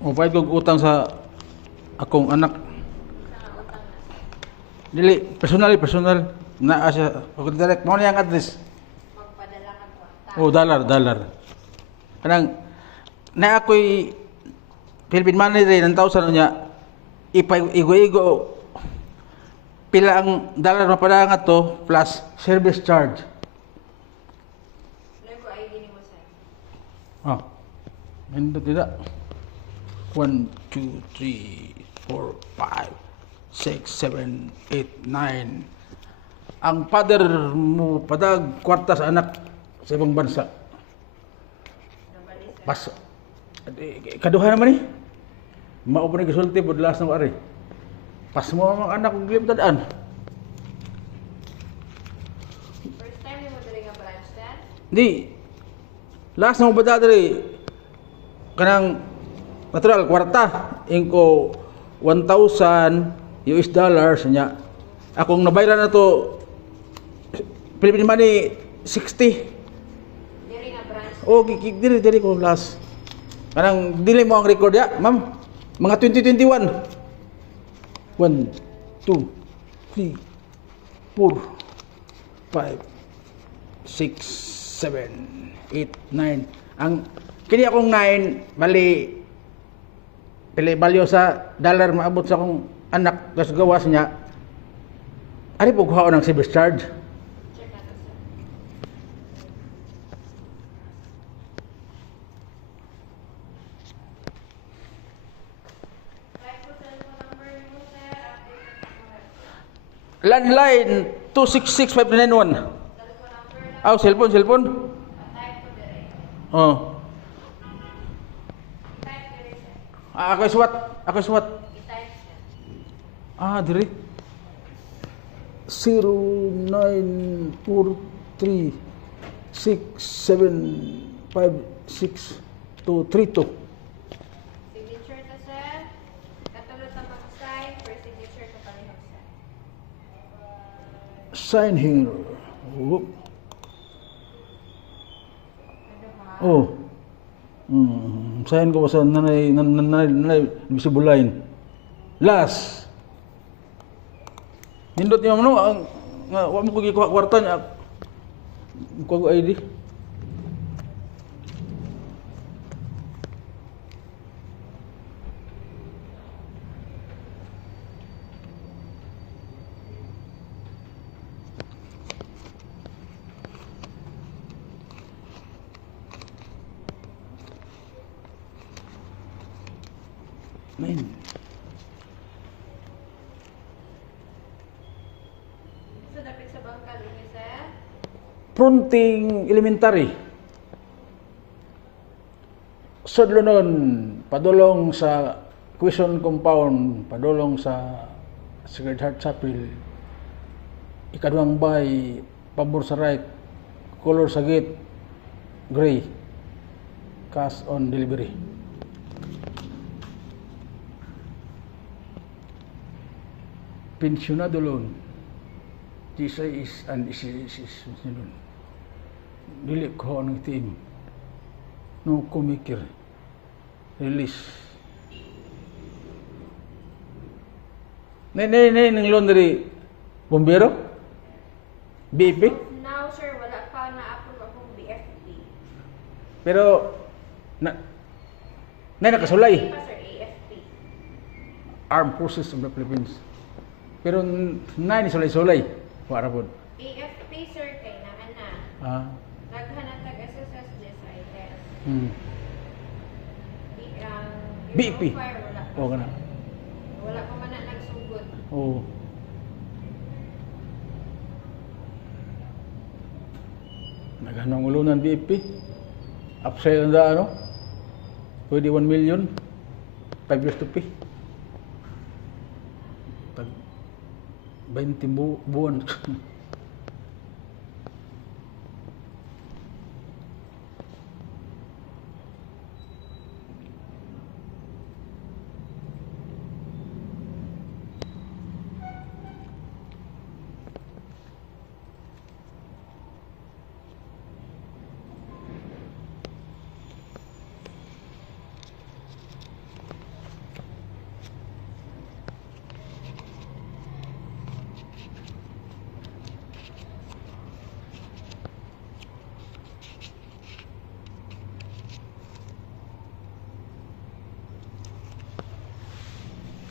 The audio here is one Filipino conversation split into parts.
Mupayad kong utang sa akong anak. Dili, personal. Naa siya. Pag direct, mo na yung address. Magpadala ka kwarta. Oh, dollar. Kanang, na ako'y Philippine money rin, ang tao sa niya, igo-igo, pila ang dollar mapadala nga to, plus service charge. Lego ID ni mo, sir. Ah, hindi tidak. 1, 2, 3, 4, 5, 6, 7, 8, 9. Ang father mo padag kwarta sa anak sa ibang bansa. Nabali, sir. Pas kaduha naman eh. Mao pa ni gisulti pod last ng ari. Pas mo ang anak kong gilip tadaan. First time ni mo dali nga branch, sir? Di. Last ng bata diri kanang natural kwarta ingko 1,000 US dollars niya. Akong nabayran na to Philippine money 60. Dili nga branch. Oh, diri ko last. Kanang dili mo ang record ya, ma'am. Mga 2021. 1, 2, 3, 4, 5, 6, 7, 8, 9. Ang kini akong 9 mali pili balyo sa dollar maabot sa akong anak tas gawas niya. Ari po kuhaon ng service charge. Check na to, sir. Type po cellphone number ni mo, sir. Update sa mo. Landline 266-5991. Cellphone number lang. Aw, cellphone. Type po diri. Oh. I-type diri, sir. Ako swat. I-type, sir. Ah, diri. 0943 6756232. Signature to, sir. Katulad sa mag-sign, for signature to palihog, sir. Sign here. Whoop. Ano ba? Oh. Sign ko sa nanay visible line. Last. Nindot niyo ano ang wa mo ko gikuha kwarta niya. Ko ID. Nine. So, dapit sa bangka, lumi, sir. Fronting elementary. Sudlo nun, padulong sa Quezon Compound, padulong sa Sacred Heart Chapel. Ikaduhang bay, pabor sa right, color sa gate, gray. Cash on delivery. Pensionado loan. This is an is loan. Dili ko ng team. No kumikir. Release. Nay ng laundry. Bombero? BP? Now, sir, wala pa na-approve akong BFP. Pero na nakasulay. Pa, sir, AFP. Armed Forces of the Philippines. Pero ni sulay-sulay. Wala po. AFP, sir, kay naman na. Ah. Naghanatag SSS decided. BP. Fire, wala pa. Oo ka na. Wala pa man na nagsugod. Oo. Naghanong ulunan BP. Upside ang ano? Pwede 1 million. 5 years to pay. Tag 20 buwan.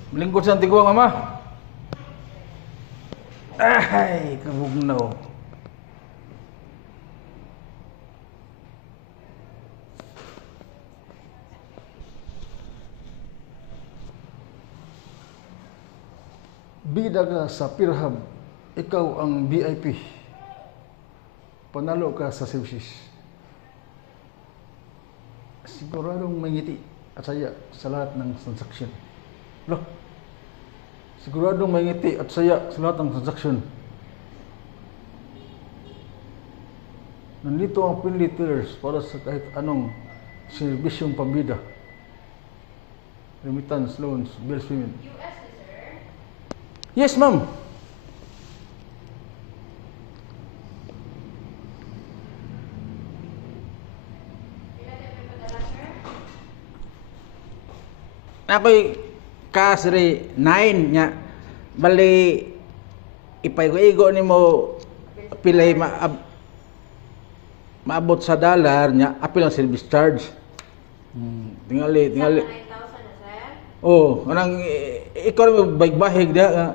Lingkod sa Antigua, mama. Ay, kabugnaw. Bida ka sa PhilHub, ikaw ang VIP. Panalo ka sa services. Siguradong may ngiti at saya sa lahat ng transaksyon. Loh, siguradong may ngiti at saya sa lahat ng transaksyon. Nandito ang Pinli Tellers para sa kahit anong serbisyong pambida. Remittance, loans, bills payment. US, sir. Yes, ma'am. Ilan na may padala, sir? Ako'y kasri 9 nya. Bali ipaigo-igo nimo pilay maabot sa dollar nya apil ang service charge. Tingali. 9,000 na, sir. Oh, anang ikaw rin bahig dia nga.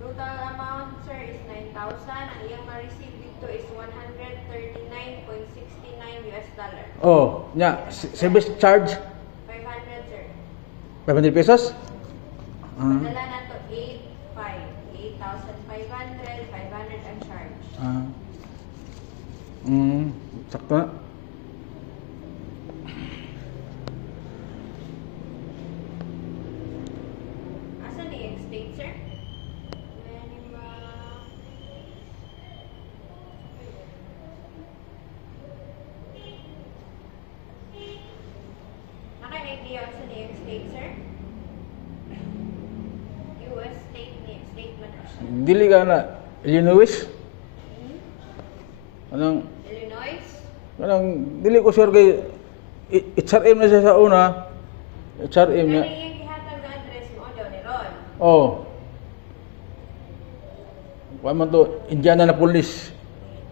Total amount, sir, is 9,000. Ang iyang ma-receive dito is 139.69 US dollar. Oh, nya service charge 500, sir. 500 pesos. Padala na to 8,500, 500 ang charge. Sakto na. Asan ni yung state, sir? Manima. Naka-idea asan ni yung state, sir? US state ni statement na siya. Dili ka na Illinois. Anang Illinois? dili ko sure kay HRM na siya sa una. HRM niya. Kani yung gihatag nga address mo daw ni Ron. Oh. Kuan man to Indianapolis,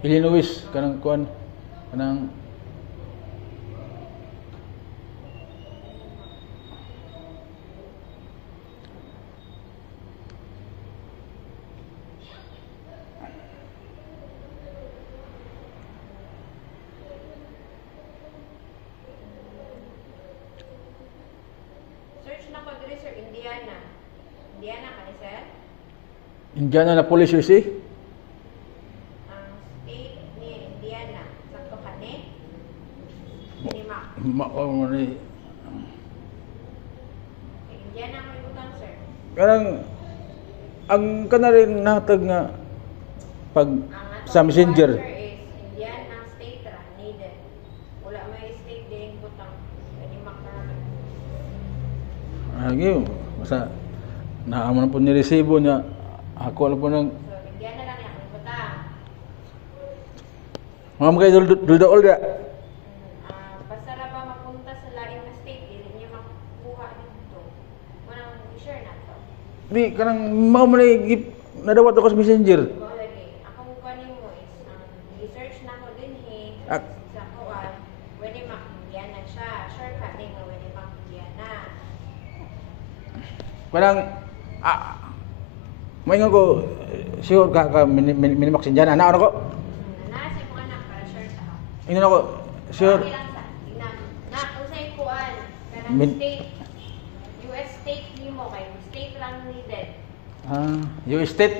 Illinois kanang kuan kanang Search na ko diri, sir, Indiana. Indiana ka ni, sir? Indianapolis, USA. Ang state ni Indiana. Sakto ka ni? Minima. Mao ni Indiana ang ibutang, sir. kanang ang kanarin nahatag nga pag Ang sa atong messenger. answer is Indiana state ra needed. Wala may state din butang. Minima na naman. Agi basta naaman po ni resibo niya. Ako alam po nang So, Indiana lang yung ibutang. mga mga duldaol dia. Basta ra ba mapunta sa lain na state, dili niya makuha dito. Manang i-share na to. Di kanang mao man nadawat ako sa messenger. Mo lagi. Akong kunin mo is research na ko din Ak- sa kuan. Pwede Indiana siya. Shortcut din nga pwede Indiana. Parang may nga ko sure ka minimax Indiana na ano ko. Nasa yung mga anak para short sa ako. Ingnon ako sure. Okay lang sa. Tingnan. Na, usay kuan. Kanang Min- state. US state nimo kay state lang needed. US state.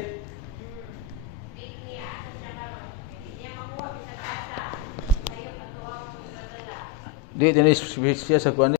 State niya. Asa siya karon. Hindi niya makuha bisag asa. Kayo katuwang mo sa dala. Di dinis siya sa kuan